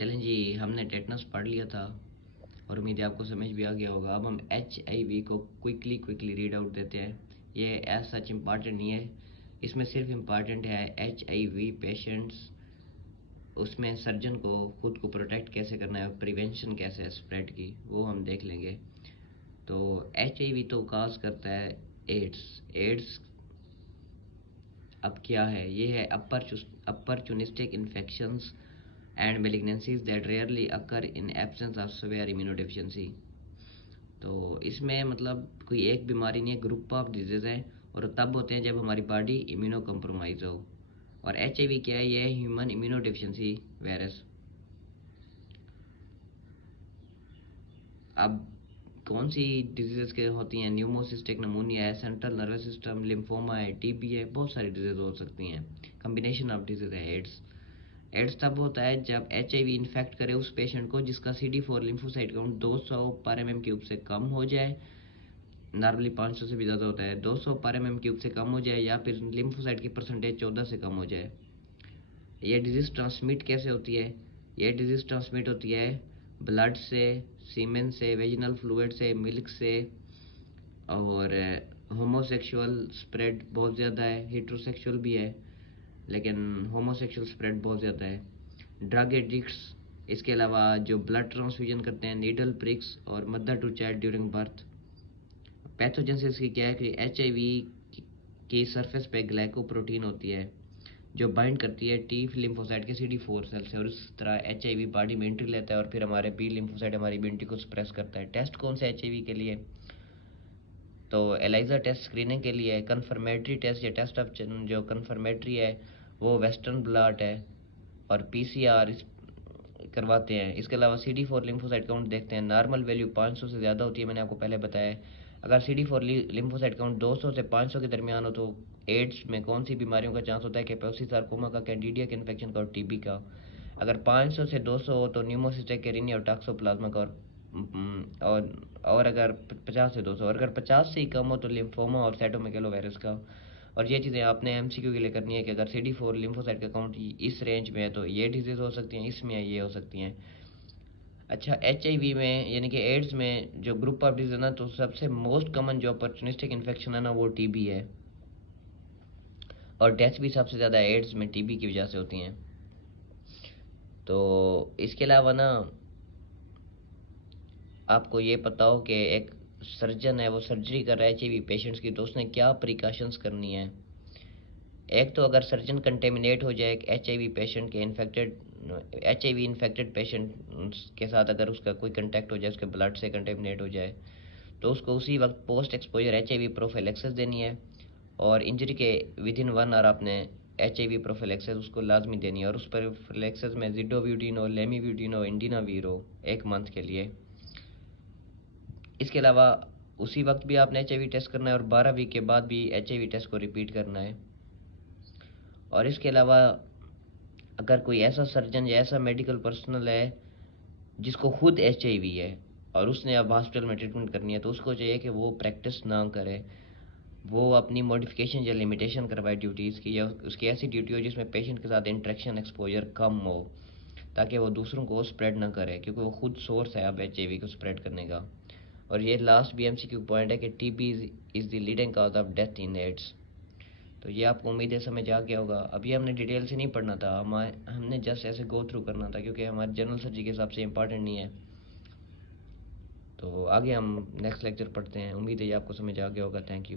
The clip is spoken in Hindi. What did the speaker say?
चलें जी, हमने टेटनस पढ़ लिया था और उम्मीद है आपको समझ भी आ गया होगा। अब हम HIV को क्विकली रीड आउट देते हैं। ये एज सच इम्पॉर्टेंट नहीं है, इसमें सिर्फ इम्पॉर्टेंट है HIV पेशेंट्स, उसमें सर्जन को खुद को प्रोटेक्ट कैसे करना है और प्रिवेंशन कैसे है स्प्रेड की, वो हम देख लेंगे। तो HIV तो काज करता है एड्स। एड्स अब क्या है? ये है opportunistic infections and malignancies that rarely occur in absence of severe immunodeficiency। तो इसमें मतलब कोई एक बीमारी नहीं है, ग्रुप ऑफ डिजीज़ हैं और तब होते हैं जब हमारी बॉडी इम्यूनो कम्प्रोमाइज़ हो। और HIV क्या है? ये है ह्यूमन इम्यूनोडेफिशिएंसी वायरस। अब कौन सी डिजीज़ के होती हैं? न्यूमोसिस्टिक नमूनिया है, सेंट्रल नर्वस सिस्टम, लिम्फोमा है, TB है, बहुत सारी डिजीज़ हो सकती हैं। कम्बिनेशन ऑफ डिजीज़ है एड्स। एड्स तब होता है जब HIV इन्फेक्ट करे उस पेशेंट को जिसका CD4 लिम्फोसाइट काउंट 200 पर एम क्यूब से कम हो जाए। नॉर्मली 500 से भी ज़्यादा होता है। 200 पर एम क्यूब से कम हो जाए या फिर लिम्फोसाइट की परसेंटेज 14 से कम हो जाए। ये डिजीज़ ट्रांसमिट कैसे होती है? ये डिजीज़ ट्रांसमिट होती है ब्लड से, सीमेन से, वेजिनल फ्लूइड से, मिल्क से। और होमोसेक्सुअल स्प्रेड बहुत ज़्यादा है, हेट्रोसेक्सुअल भी है लेकिन होमोसेक्सुअल स्प्रेड बहुत ज़्यादा है। ड्रग एडिक्ट्स, इसके अलावा जो ब्लड ट्रांसफ्यूजन करते हैं, नीडल प्रिक्स और mother to child during birth. Pathogenesis की क्या है कि HIV की सरफेस पे ग्लाइकोप्रोटीन होती है जो बाइंड करती है T लिम्फोसाइट के CD4 सेल से, और इस तरह HIV बॉडी में एंट्री लेता है और फिर हमारे B लिम्फोसाइट हमारी इम्यूनिटी को सप्रेस करता है। टेस्ट कौन से HIV के लिए? तो एलाइजा टेस्ट स्क्रीनिंग के लिए है। कन्फर्मेटरी टेस्ट या टेस्ट ऑफ जो कन्फर्मेटरी है वो वेस्टर्न ब्लॉट है और PCR करवाते हैं। इसके अलावा CD4 लिम्फोसाइट काउंट देखते हैं। नॉर्मल वैल्यू 500 से ज़्यादा होती है, मैंने आपको पहले बताया। अगर CD4 लिम्फोसाइट काउंट 200 से 500 के दरमियान हो तो एड्स में कौन सी बीमारियों का चांस होता है? कैपोसी सार्कोमा का, कैंडिडिया के इन्फेक्शन का और TB का। अगर 500 से 200 हो तो न्यूमोसिस्टिक एरीनिया और टॉक्सोप्लाज्मा का और अगर 50 से 200, और अगर 50 से ही कम हो तो लिम्फोमा और साइटोमेगालोवायरस का। और ये चीज़ें आपने MCQ के लिए करनी है कि अगर CD4 लिम्फोसाइट का काउंट इस रेंज में है तो ये डिजीज़ हो सकती हैं, इसमें ये हो सकती हैं। अच्छा, HIV में यानी कि एड्स में जो ग्रुप ऑफ डिजीज है ना, तो सबसे मोस्ट कॉमन जो अपॉर्चुनिस्टिक इन्फेक्शन है ना वो TB है और डेथ भी सबसे ज़्यादा एड्स में TB की वजह से होती हैं। तो इसके अलावा ना आपको ये पता हो कि एक सर्जन है वो सर्जरी कर रहा है HIV पेशेंट्स की, तो उसने क्या प्रिकॉशंस करनी है। एक तो अगर सर्जन कंटेमिनेट हो जाए HIV पेशेंट के HIV इन्फेक्टेड पेशेंट के साथ, अगर उसका कोई कंटेक्ट हो जाए, उसके ब्लड से कंटेमिनेट हो जाए, तो उसको उसी वक्त पोस्ट एक्सपोजर HIV प्रोफिलैक्सिस देनी है और इंजरी के विद इन 1 आवर आपने HIV प्रोफिलैक्सिस उसको लाजमी देनी है। और उस प्रोफिलैक्सिस में जिडोब्यूटिन हो, लेमीब्यूटिन हो, इंडिनावीर हो 1 मंथ के लिए। इसके अलावा उसी वक्त भी आपने HIV टेस्ट करना है और 12 वीक के बाद भी HIV टेस्ट को रिपीट करना है। और इसके अलावा अगर कोई ऐसा सर्जन या ऐसा मेडिकल पर्सनल है जिसको खुद HIV है और उसने अब हॉस्पिटल में ट्रीटमेंट करनी है, तो उसको चाहिए कि वो प्रैक्टिस ना करे, वो अपनी मॉडिफिकेशन या लिमिटेशन करवाए ड्यूटीज़ की, या उसकी ऐसी ड्यूटी हो जिसमें पेशेंट के साथ इंटरेक्शन एक्सपोजर कम हो, ताकि वो दूसरों को स्प्रेड ना करे, क्योंकि वो खुद सोर्स है अब HIV को स्प्रेड करने का। और ये लास्ट भी MCQ पॉइंट है कि TB is the leading cause of death in AIDS. तो ये आपको उम्मीद है समझ आ गया होगा। अभी हमने डिटेल से नहीं पढ़ना था, हमने जस्ट ऐसे गो थ्रू करना था क्योंकि हमारे जनरल सर्जरी के हिसाब से इंपॉर्टेंट नहीं है। तो आगे हम नेक्स्ट लेक्चर पढ़ते हैं। उम्मीद है ये आपको समझ आ गया होगा। Thank you.